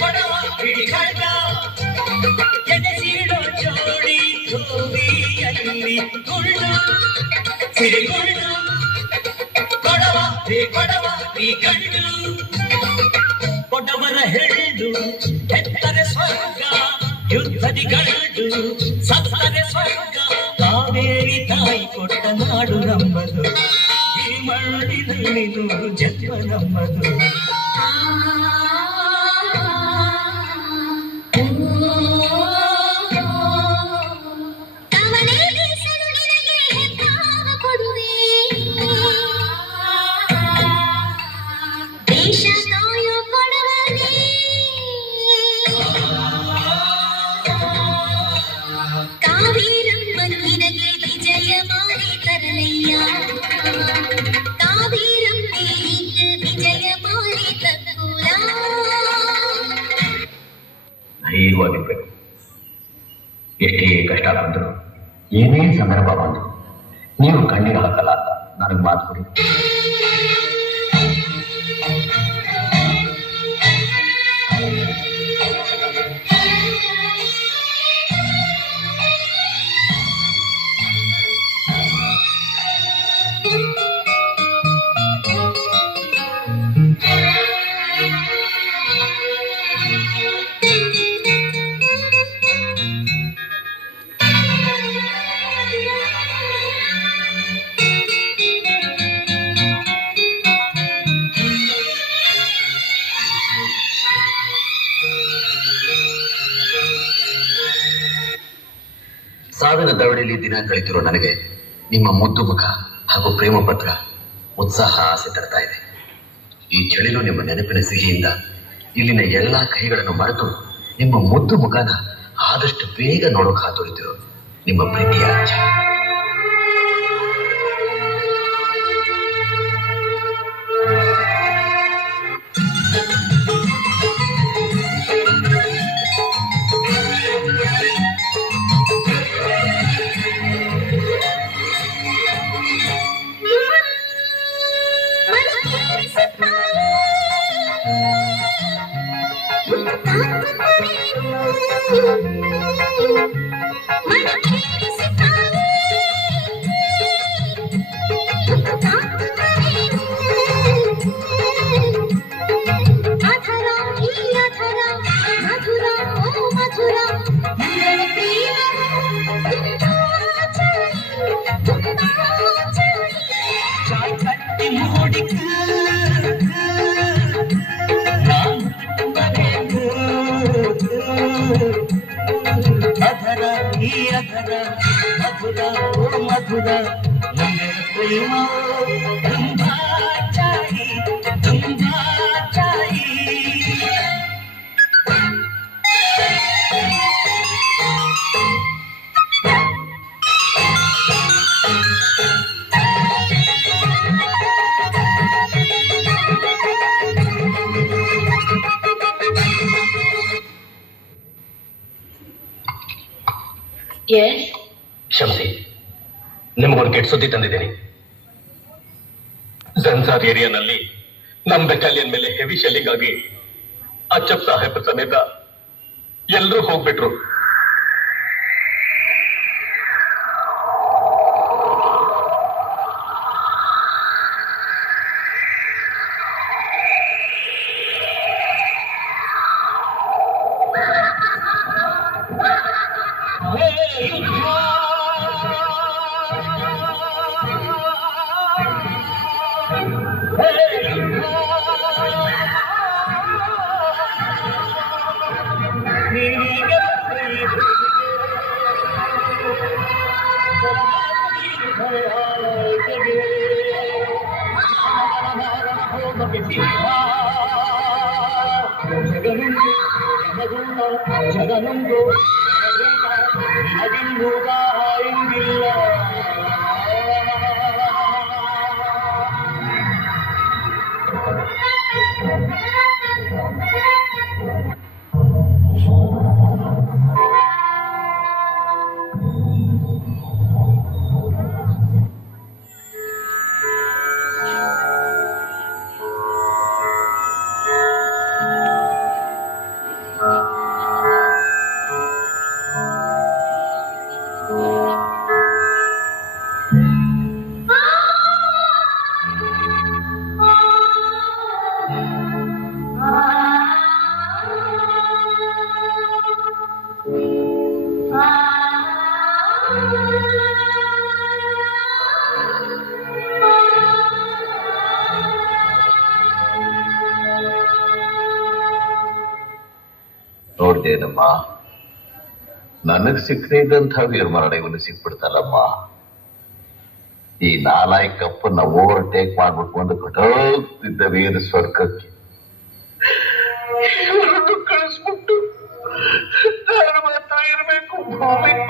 ಕೊಡವ ಹಿಡಿಗಳ್ಳ ಎದೆಸೀಡೋ ಜೋಡಿ ಗೋವಿಯಲ್ಲಿ ಗುಳ್ಳು ಸಿಡಿಗುಳ್ಳು ಕೊಡವ ಗಂಡು ಕೊಡವರ ಹೆಳ್ಳು ಹೆತ್ತರೆ ಸ್ವರ್ಗ ಯುದ್ಧದಿ ಗಂಡು ಸತ್ತರೆ ಸ್ವರ್ಗ ಕಾವೇರಿ ತಾಯಿ ಕೊಟ್ಟ ನಾಡು ನಮ್ಮದು ಈ ಮಣ್ಣಿನಲ್ಲಿ ನೂರು ಜನ್ಮ ನಮ್ಮದು ಧೈರ್ಯವಾಗಿರ್ಬೇಕು. ಎಷ್ಟೇ ಕಷ್ಟ ಬಂದರು ಏನೇ ಸಂದರ್ಭ ಬಂದರು ನೀವು ಕಣ್ಣಿಗೆ ಹಾಕಲ್ಲ ಅಂತ ನನಗೆ ಮಾತು ಕೊಡಿ. ಸಾವಿನ ದವಡಿಯಲ್ಲಿ ದಿನ ಕಳೆತಿರೋ ನನಗೆ ನಿಮ್ಮ ಮುದ್ದು ಮುಖ ಹಾಗೂ ಪ್ರೇಮ ಪತ್ರ ಉತ್ಸಾಹ ಆಸೆ ತರ್ತಾ ಇದೆ. ಈ ಚಳಿಲು ನಿಮ್ಮ ನೆನಪಿನ ಸಿಹಿಯಿಂದ ಇಲ್ಲಿನ ಎಲ್ಲಾ ಕೈಗಳನ್ನು ಮರೆತು ನಿಮ್ಮ ಮುದ್ದು ಮುಖನ ಆದಷ್ಟು ಬೇಗ ನೋಡೋಕೆ ಹಾತೊಳಿತಿರೋ ನಿಮ್ಮ ಪ್ರೀತಿಯ ಅಜ್ಜ. ಮಧುರ ಓ ಮಧುರ ನಂದರ ಪ್ರೇಮ ತುಂಬಾ ಚಾಯಿ ತುಂಬಾ ಚಾಯಿ. ಕ್ಷಮಿಸಿ, ನಿಮಗೊಂದು ಕೆಟ್ಟ ಸುದ್ದಿ ತಂದಿದ್ದೀನಿ. ಜನ್ಸಾರ್ ಏರಿಯಾನಲ್ಲಿ ನಮ್ಮ ಬೆಟಾಲಿಯನ್ ಮೇಲೆ ಹೆವಿ ಶೆಲ್ಲಿಂಗ್ ಆಗಿ ಅಚ್ಚಪ್ ಸಾಹೇಬ್ ಸಮೇತ ಎಲ್ಲರೂ ಹೋಗ್ಬಿಟ್ರು. ಜಗನುಂದು ಇಂದಿಲ್ಲ. ನೋಡ್ದೇನಮ್ಮ, ನನಗ್ ಸಿಕ್ಕದೆ ಇದ್ದಂಥ ವೀರಮರಣ ಇವನು ಸಿಕ್ಬಿಡ್ತಲ್ಲಮ್ಮ. ಈ ನಾಲಾಯಕಪ್ಪನ್ನ ಓವರ್ಟೇಕ್ ಮಾಡ್ಬಿಟ್ಟು ಒಂದು ಕಟೋಗ್ತಿದ್ದ ವೀರ ಸ್ವರ್ಗಕ್ಕೆ ಇವ್ರನ್ನು ಕಳಿಸ್ಬಿಟ್ಟು ನಾನು ಮಾತ್ರ ಇರಬೇಕು ಭೂಮಿಗೆ